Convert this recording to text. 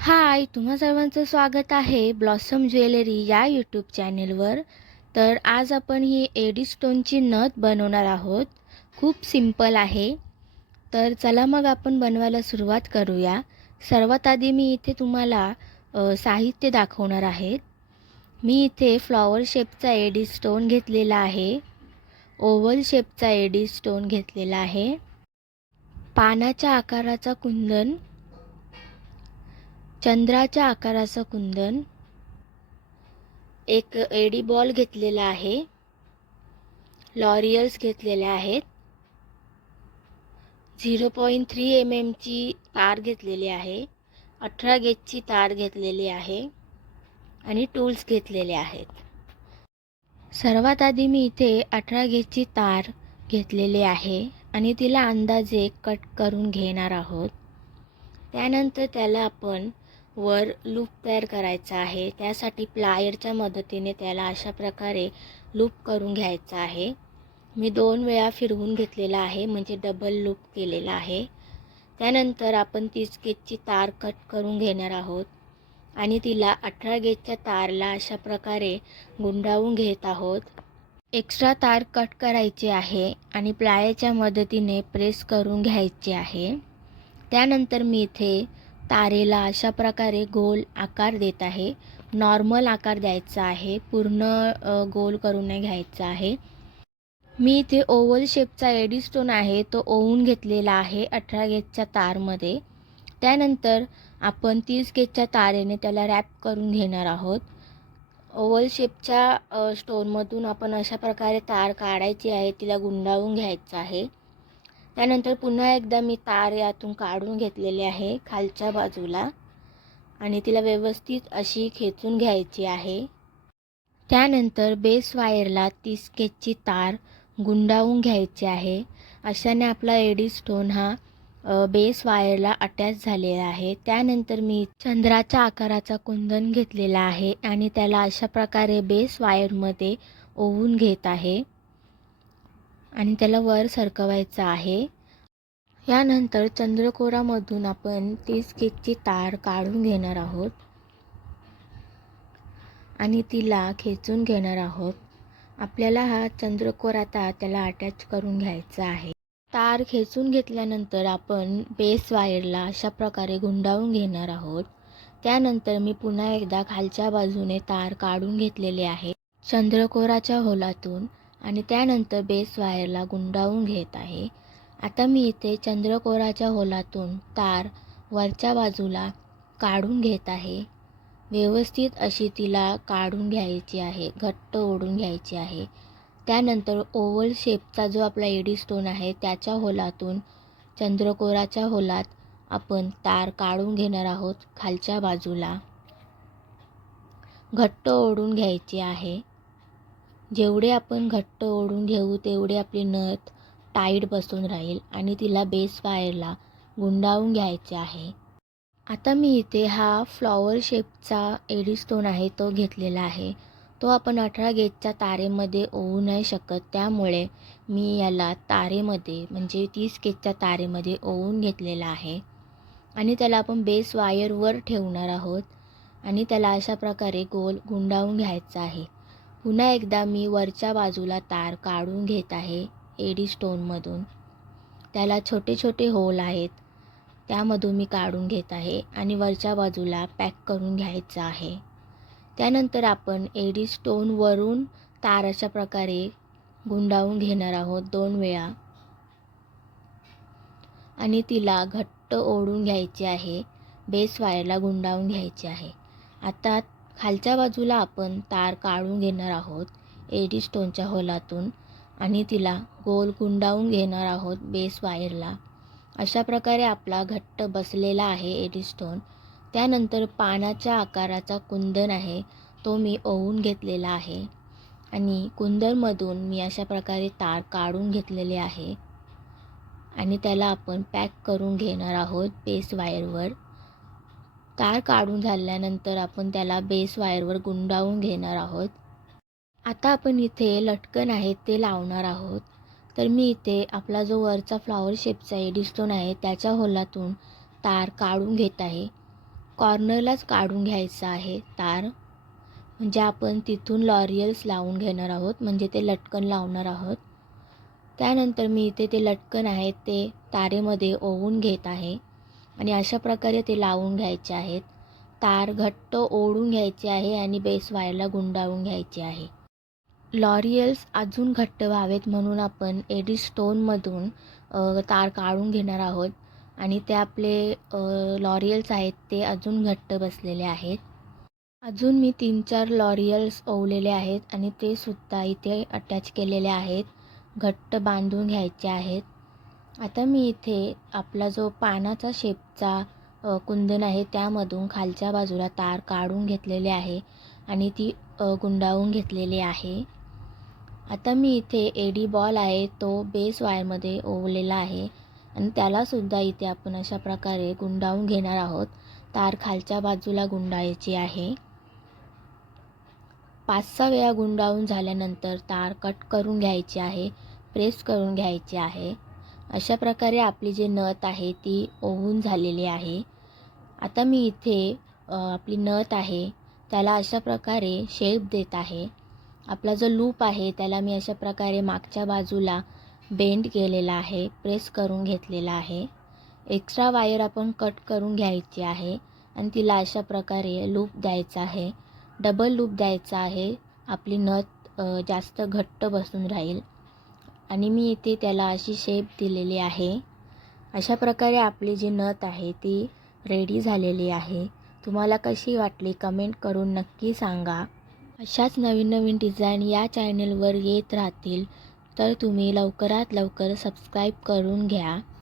हाय, तुम्हा सर्वांचं स्वागत आहे ब्लॉसम ज्वेलरी या यूट्यूब चॅनेलवर. तर आज आपण ही एडी स्टोनची नथ बनवणार आहोत. खूप सिंपल आहे. तर चला मग आपण बनवायला सुरुवात करूया. सर्वात आधी मी इथे तुम्हाला साहित्य दाखवणार आहे. मी इथे फ्लॉवर शेपचा एडी स्टोन घेतलेला आहे. ओव्हल शेपचा एडी स्टोन घेतलेला आहे. पानाच्या आकाराचा कुंदन, चंद्राच्या आकाराचा कुंदन, एक एडी बॉल घेतलेला आहे. लॉरियल्स घेतलेले आहेत. 0.3 mm ची तार घेतलेली आहे. 18 गेजची तार घेतलेली आहे आणि टूल्स घेतलेले आहेत. सर्वात आधी मी इथे 18 गेजची तार घेतलेली आहे आणि तिला अंदाजे कट करून घेणार आहोत. त्यानंतर त्याला आपण वर लूप तयार करायचा आहे. त्यासाठी प्लायरच्या मदतीने त्याला अशा प्रकारे लूप करून घ्यायचा आहे. मी 2 वेळा फिरवून घेतलेला आहे, म्हणजे डबल लूप केलेला आहे. त्यानंतर आपण 30 गेजची तार कट करून घेणार आहोत आणि तिला 18 गेजच्या तारला अशा प्रकारे गुंडाळून घेत आहोत. एक्स्ट्रा तार कट करायची आहे आणि प्लायरच्या मदतीने प्रेस करून घ्यायचे आहे. त्यानंतर मी इथे तारेला अशा प्रकारे गोल आकार देत आहे. नॉर्मल आकार द्यायचा आहे, पूर्ण गोल करून नाही घ्यायचा आहे. मी इथे ओव्हल शेपचा एडी स्टोन आहे तो ओवून घेतलेला आहे 18 गेजच्या तारमध्ये. त्यानंतर आपण 30 गेजच्या तारेने त्याला रॅप करून घेणार आहोत. ओव्हल शेपच्या स्टोनमधून आपण अशा प्रकारे तार काढायची आहे, तिला गुंडाळून घ्यायचं आहे. त्यानंतर पुन्हा एकदा मी तार यातून काढून घेतलेली आहे खालच्या बाजूला आणि तिला व्यवस्थित अशी खेचून घ्यायची आहे. त्यानंतर बेस वायरला 30 गेजची तार गुंडाळून घ्यायची आहे. अशाने आपला एडी स्टोन हा बेस वायरला अटॅच झालेला आहे. त्यानंतर मी चंद्राच्या आकाराचा कुंदन घेतलेला आहे आणि त्याला अशा प्रकारे बेस वायरमध्ये ओवून घेत आहे आणि त्याला वर सरकवायचं आहे. यानंतर चंद्रकोरामधून आपण 30 गेजची तार काढून घेणार आहोत आणि तिला खेचून घेणार आहोत. आपल्याला हा चंद्रकोर आता त्याला अटॅच करून घ्यायचा आहे. तार खेचून घेतल्यानंतर आपण बेस वायरला अशा प्रकारे गुंडाळून घेणार आहोत. त्यानंतर मी पुन्हा एकदा खालच्या बाजूने तार काढून घेतलेले आहे चंद्रकोराच्या होलातून आणि त्यानंतर बेस वायरला गुंडाळून घेत आहे. आता मी इथे चंद्रकोराच्या होलातून तार वरच्या बाजूला काढून घेत आहे. व्यवस्थित अशी तिला काढून घ्यायची आहे, घट्ट ओढून घ्यायची आहे. त्यानंतर ओव्हल शेपचा जो आपला एडी स्टोन आहे त्याच्या होलातून चंद्रकोराच्या होलात आपण तार काढून घेणार आहोत. खालच्या बाजूला घट्ट ओढून घ्यायची आहे. जेवढे आपण घट्ट ओढून घेऊ तेवढे आपली नथ टाईट बसून राहील आणि तिला बेस वायरला गुंडाळून घ्यायचे आहे. आता मी इथे हा फ्लॉवर शेपचा एडी स्टोन आहे तो घेतलेला आहे. तो आपण 18 गेजच्या तारेमध्ये ओवू नाही शकत, त्यामुळे मी याला तारेमध्ये म्हणजे 30 गेजच्या तारेमध्ये ओवून घेतलेला आहे आणि त्याला आपण बेस वायरवर ठेवणार आहोत आणि त्याला अशा प्रकारे गोल गुंडाळून घ्यायचा आहे. पुन्हा एकदा मी वरच्या बाजूला तार काढून घेत आहे एडी स्टोनमधून. त्याला छोटे छोटे होल आहेत, त्यामधून मी काढून घेत आहे आणि वरच्या बाजूला पॅक करून घ्यायचं आहे. त्यानंतर आपण एडी स्टोनवरून तार अशा प्रकारे गुंडाळून घेणार आहोत 2 वेळा आणि तिला घट्ट ओढून घ्यायची आहे. बेस वायरला गुंडाळून घ्यायची आहे. आता खालच्या बाजूला आपण तार काढून घेणार आहोत एडी स्टोनच्या होलातून आणि तिला गोल गुंडाळून घेणार आहोत बेस वायरला. अशा प्रकारे आपला घट्ट बसलेला आहे एडी स्टोन. त्यानंतर पानाच्या आकाराचा कुंदन आहे तो मी ओवून घेतलेला आहे आणि कुंदनमधून मी अशा प्रकारे तार काढून घेतलेले आहे आणि त्याला आपण पॅक करून घेणार आहोत बेस वायरवर. तार काढून झाल्यानंतर आपण त्याला बेस वायरवर गुंडाळून घेणार आहोत. आता आपण इथे लटकन आहे ते लावणार आहोत. तर मी इथे आपला जो वरचा फ्लॉवर शेपचा एडी स्टोन आहे त्याच्या होलातून तार काढून घेत आहे. कॉर्नरलाच काढून घ्यायचं आहे तार, म्हणजे आपण तिथून लॉरियल्स लावून घेणार आहोत, म्हणजे ते लटकन लावणार आहोत. त्यानंतर मी इथे ते लटकन आहेत ते तारेमध्ये ओवून घेत आहे आणि अशा प्रकारे ते लावून घ्यायचे आहेत. तार घट्ट ओढून घ्यायचे आहे आणि बेस वायरला गुंडाळून घ्यायचे आहे. लॉरियल्स अजून घट्ट व्हावेत म्हणून आपण एडी स्टोनमधून तार काढून घेणार आहोत आणि ते आपले लॉरियल्स आहेत ते अजून घट्ट बसलेले आहेत. अजून मी 3-4 लॉरियल्स ओवलेले आहेत आणि ते सुद्धा इथे अटॅच केलेले आहेत. घट्ट बांधून घ्यायचे आहेत. आता मी इथे आपला जो पानाचा शेपचा कुंदन आहे त्यामधून खालच्या बाजूला तार काढून घेतलेले आहे आणि ती गुंडाळून घेतलेली आहे. आता मी इथे एडी बॉल आहे तो बेस वायरमध्ये ओवलेला आहे आणि त्यालासुद्धा इथे आपण अशा प्रकारे गुंडाळून घेणार आहोत. तार खालच्या बाजूला गुंडाळायची आहे. 5-6 वेळा गुंडाळून झाल्यानंतर तार कट करून घ्यायची आहे, प्रेस करून घ्यायची आहे. अशा प्रकारे आपली जी नथ आहे ती ओवून झालेली आहे. आता मी इथे आपली नथ आहे त्याला अशा प्रकारे शेप देत आहे. आपला जो लूप आहे त्याला मी अशा प्रकारे मागच्या बाजूला बेंड केलेला आहे, प्रेस करून घेतलेला आहे. एक्स्ट्रा वायर आपण कट करून घ्यायची आहे आणि तिला अशा प्रकारे लूप द्यायचा आहे. डबल लूप द्यायचा आहे. आपली नथ जास्त घट्ट बसून राहील आणि मी इथे त्याला अशी शेप दिलेली आहे. अशा प्रकारे आपली जी नथ आहे ती रेडी झालेली आहे. तुम्हाला कशी वाटली कमेंट करून नक्की सांगा. अशाच नवीन नवीन डिझाईन या चॅनलवर येत राहतील तर तुम्ही लवकरात लवकर सबस्क्राईब करून घ्या.